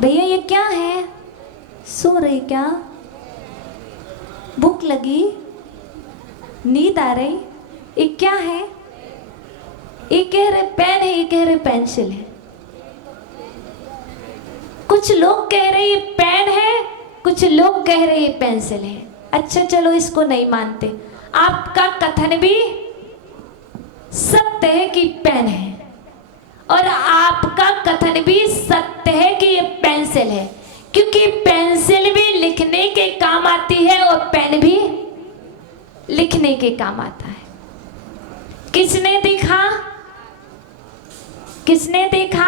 भैया ये क्या है? सो रही क्या? भूख लगी? नींद आ रही? ये क्या है? ये कह रहे पेन है, ये कह रहे पेंसिल है। कुछ लोग कह रहे ये पेन है, कुछ लोग कह रहे ये पेंसिल है। अच्छा चलो इसको नहीं मानते, आपका कथन भी सत्य है कि पेन है, और आपका कथन भी सत्य है कि ये पेंसिल है, क्योंकि पेंसिल भी लिखने के काम आती है और पेन भी लिखने के काम आता है। किसने देखा? किसने देखा?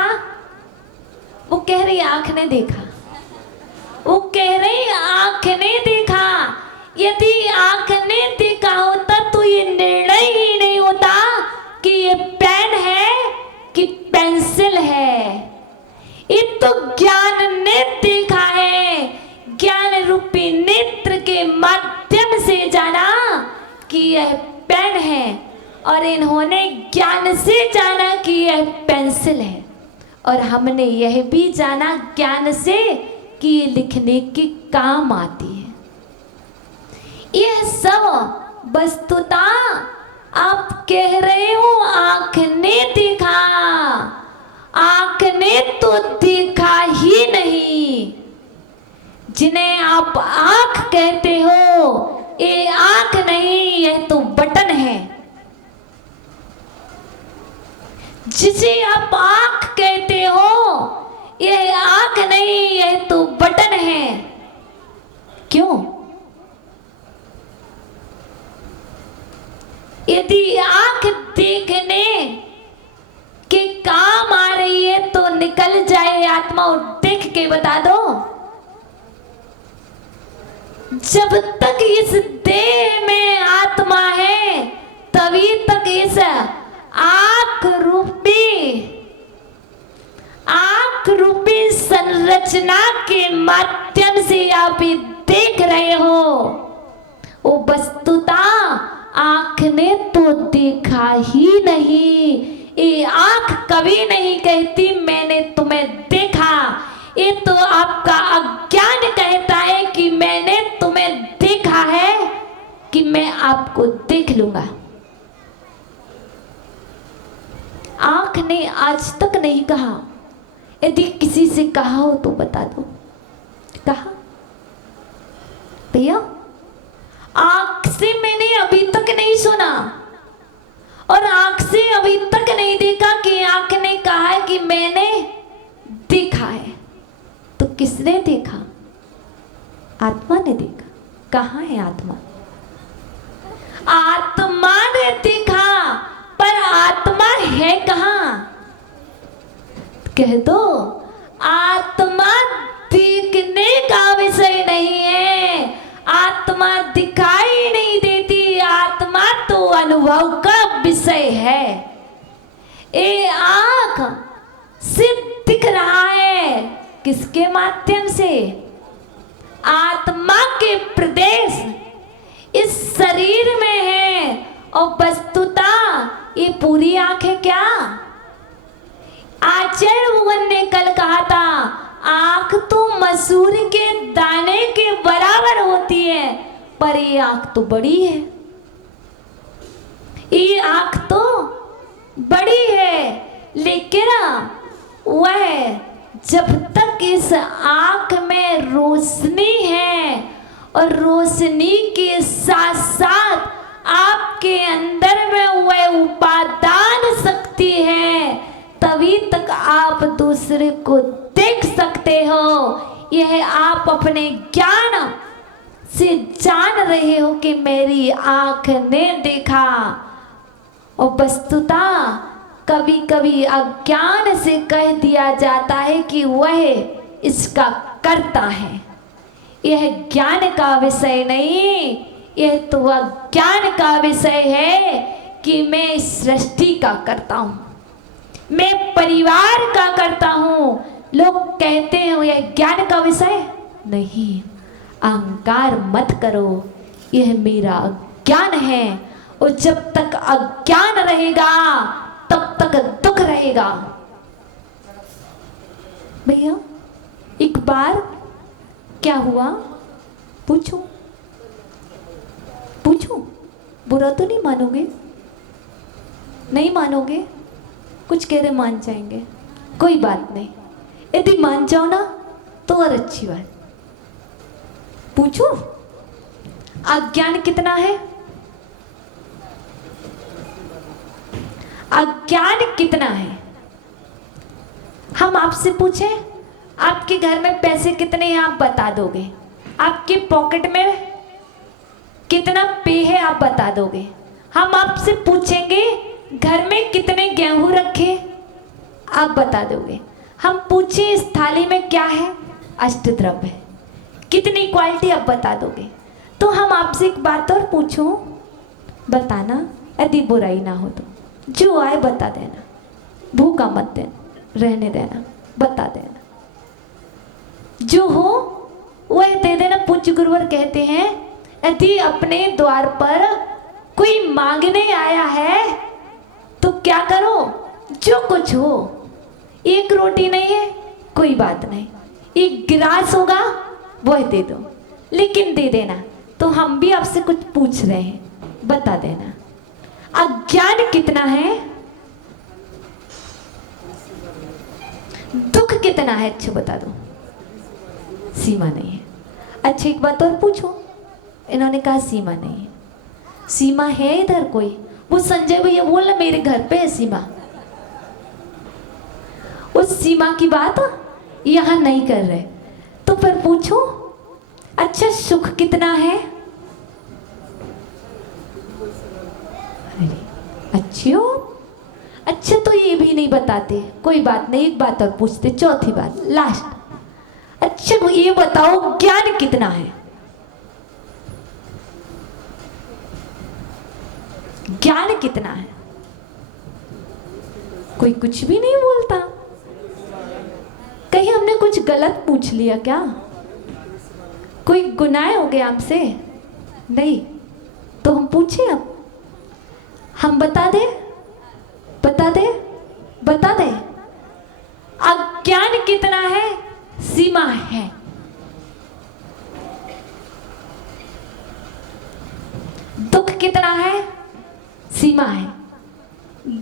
वो कह रही आंख ने देखा, वो कह रही आंख ने देखा। यदि आंख ने देखा होता तो ये निर्णय ही नहीं होता कि ये पेन है कि पेंसिल है। ये तो ज्ञान ने देखा है, ज्ञान रूपी नेत्र के माध्यम से जाना कि यह पेन है, और इन्होंने ज्ञान से जाना कि यह पेंसिल है, और हमने यह भी जाना ज्ञान से कि ये लिखने के काम आती है। यह सब वस्तुता आप कह रहे हो आंख ने देखा, आंख ने तो देखा ही नहीं। जिन्हें आप आंख कहते हो ये आंख नहीं, यह तो बटन है। जिसे आप आंख कहते हो यह आंख नहीं, यह तो बटन है। क्यों? यदि आंख देखने के काम आ रही है तो निकल जाए आत्मा और देख के बता दो। जब तक इस देह में आत्मा है तभी तक इस आंख रूपी संरचना के माध्यम से आप ये देख रहे हो। वो वस्तुता आंख ने तो देखा ही नहीं। ये आंख कभी नहीं कहती मैंने तुम्हें देखा, ये तो आपका अज्ञान कहता है कि मैंने तुम्हें देखा है कि मैं आपको देख लूंगा। आंख ने आज तक नहीं कहा। यदि किसी से कहा हो तो बता दो, कहा भैया आंख से मैंने अभी तक नहीं सुना और आंख से अभी तक नहीं देखा कि आंख ने कहा है कि मैंने देखा है। तो किसने देखा? आत्मा ने देखा। कहाँ है आत्मा? आत्मा ने देखा, पर आत्मा है कहाँ? कह दो। आत्मा देखने का विषय नहीं है, आत्मा दिखाई नहीं देती, आत्मा तो अनुभव का विषय है। ये आंख से दिख रहा है, किसके माध्यम से? आत्मा के प्रदेश इस शरीर में है, और वस्तुता ये पूरी आंख है क्या? आचार्य भगवान ने कल कहा था आंख तो मसूर के दाने के बराबर होती है, पर ये आंख तो बड़ी है। ये आंख तो बड़ी है, लेकिन वह जब तक इस आंख में रोशनी है और रोशनी के साथ साथ आपके अंदर में वह उपादान शक्ति है, तभी तक आप दूसरे को देख सकते हो। यह आप अपने ज्ञान से जान रहे हो कि मेरी आंख ने देखा, और वस्तुता कभी कभी अज्ञान से कह दिया जाता है कि वह इसका कर्ता है। यह ज्ञान का विषय नहीं, यह तो अज्ञान का विषय है कि मैं इस सृष्टि का करता हूँ, मैं परिवार का करता हूँ। लोग कहते हैं यह ज्ञान का विषय नहीं। अहंकार मत करो, यह मेरा अज्ञान है, और जब तक अज्ञान रहेगा तब तक दुख रहेगा। भैया ये बार क्या हुआ? पूछो पूछो, बुरा तो नहीं मानोगे? नहीं मानोगे? कुछ कह रहे मान जाएंगे, कोई बात नहीं, यदि मान जाओ ना तो और अच्छी बात। पूछो, अज्ञान कितना है? अज्ञान कितना है? हम आपसे पूछें, आपके घर में पैसे कितने हैं आप बता दोगे? आपके पॉकेट में कितना पे है आप बता दोगे? हम आपसे पूछेंगे घर में कितने गेहूं रखे, आप बता दोगे। हम पूछे इस थाली में क्या है, अष्टद्रव्य है, कितनी क्वालिटी आप बता दोगे। तो हम आपसे एक बात और पूछो, बताना, यदि बुराई ना हो तो जो आए बता देना, भूखा मत देना, रहने देना, बता देना, जो हो वह दे देना। पूज्य गुरुवर कहते हैं, यदि अपने द्वार पर कोई मांगने आया है तो क्या करो, जो कुछ हो, एक रोटी नहीं है कोई बात नहीं, एक गिलास होगा वह दे दो, लेकिन दे देना। तो हम भी आपसे कुछ पूछ रहे हैं, बता देना। अज्ञान कितना है? दुख कितना है? अच्छा बता दो। सीमा नहीं है। अच्छा एक बात और पूछो, इन्होंने कहा सीमा नहीं है। सीमा है इधर कोई? वो संजय भैया बोल रहे मेरे घर पे है सीमा। उस सीमा की बात यहां नहीं कर रहे। तो फिर पूछो, अच्छा सुख कितना है? अच्छी हो? अच्छा तो ये भी नहीं बताते, कोई बात नहीं, एक बात और पूछते, चौथी बात, लास्ट। अच्छा ये बताओ ज्ञान कितना है? ज्ञान कितना है? कोई कुछ भी नहीं बोलता। कहीं हमने कुछ गलत पूछ लिया क्या? कोई गुनाह हो गया हमसे? नहीं। तो हम पूछे, अब हम बता दे, बता दे, बता दे। अज्ञान कितना है? सीमा है। दुख कितना है? सीमा है।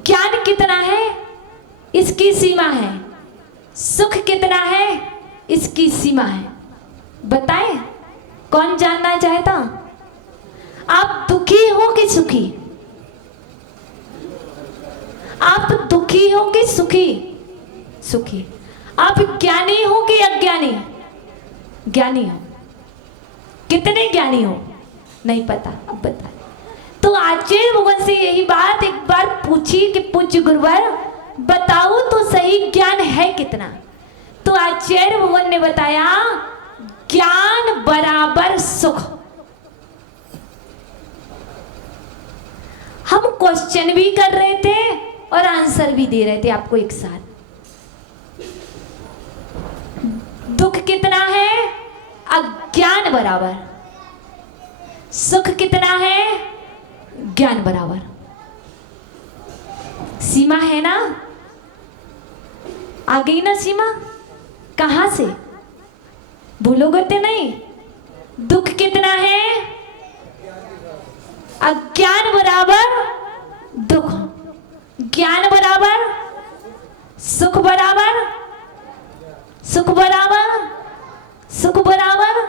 ज्ञान कितना है? इसकी सीमा है। सुख कितना है? इसकी सीमा है। बताएं, कौन जानना चाहता? आप दुखी हो कि सुखी? आप दुखी हो कि सुखी? सुखी। आप ज्ञानी हो कि अज्ञानी? ज्ञानी हो। कितने ज्ञानी हो? नहीं पता, अब बता। तो आचार्य भगवान से यही बात एक बार पूछी कि पूज्य गुरुवर बताओ तो सही, ज्ञान है कितना? तो आचार्य भगवान ने बताया, ज्ञान बराबर सुख। हम क्वेश्चन भी कर रहे थे और आंसर भी दे रहे थे आपको एक साथ। दुख कितना है? अज्ञान बराबर। सुख कितना है? ज्ञान बराबर। सीमा है ना? आ गई ना सीमा? कहां से भूलोगे तो नहीं? दुख कितना है? अज्ञान बराबर दुख, ज्ञान बराबर सुख, बराबर सुख, बराबर सुख, बराबर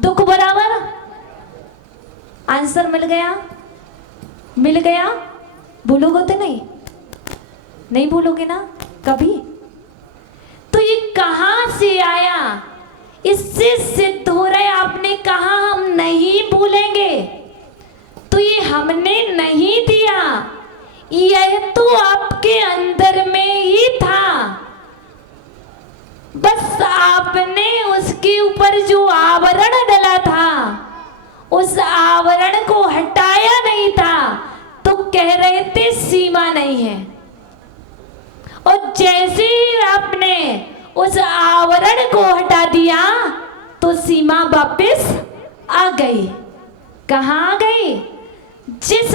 दुख, बराबर। आंसर मिल गया? मिल गया? भूलोगे तो नहीं? नहीं भूलोगे ना कभी? तो ये कहां से आया? इससे सिद्ध हो रहा है, आपने कहा हम नहीं भूलेंगे, तो ये हमने नहीं दिया, यह तो आपके अंदर में ही था। बस आपने उसके ऊपर जो आवरण डला था, उस आवरण को हटाया नहीं था, तो कह रहे थे सीमा नहीं है। और जैसे ही आपने उस आवरण को हटा दिया तो सीमा वापस आ गई। कहाँ आ गई? जिस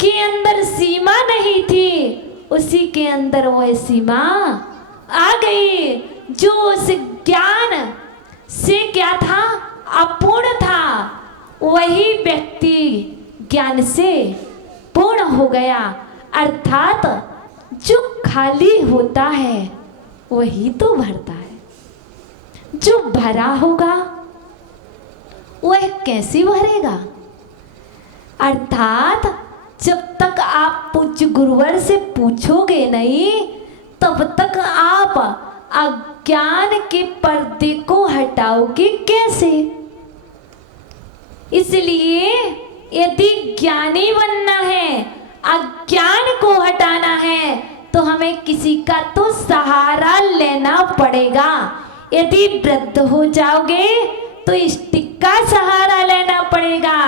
के अंदर सीमा नहीं थी, उसी के अंदर वह सीमा आ गई। जो उस ज्ञान से क्या था, अपूर्ण था, वही व्यक्ति ज्ञान से पूर्ण हो गया। अर्थात जो खाली होता है वही तो भरता है, जो भरा होगा वह कैसे भरेगा। अर्थात जब तक आप पूज्य गुरुवर से पूछोगे नहीं, तब तक आप अज्ञान के पर्दे को हटाओगे कैसे। इसलिए यदि ज्ञानी बनना है, अज्ञान को हटाना है, तो हमें किसी का तो सहारा लेना पड़ेगा। यदि वृद्ध हो जाओगे तो स्टिक का सहारा लेना पड़ेगा।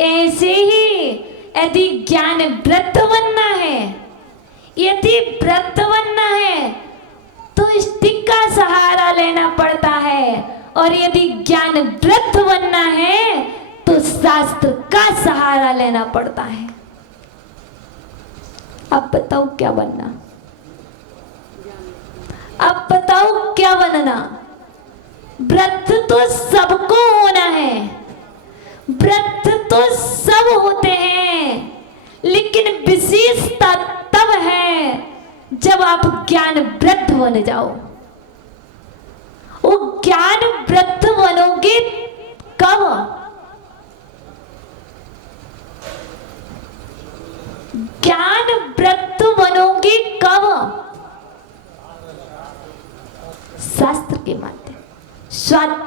ऐसे ही यदि ज्ञान वृद्ध बनना है, यदि वृद्ध बनना है तो स्टिक का सहारा लेना पड़ता है, और यदि ज्ञान वृद्ध बनना है तो शास्त्र का सहारा लेना पड़ता है। अब बताओ क्या बनना, अब बताओ क्या बनना। वृद्ध तो सबको होना है, वृद्ध तो सब होते हैं, लेकिन विशेषता तब है जब आप ज्ञान वृद्ध बन जाओ। वो ज्ञान वृद्ध बनोगे कब? ज्ञान वृद्ध बनोगे कब? शास्त्र के माध्यम, स्वाध्याय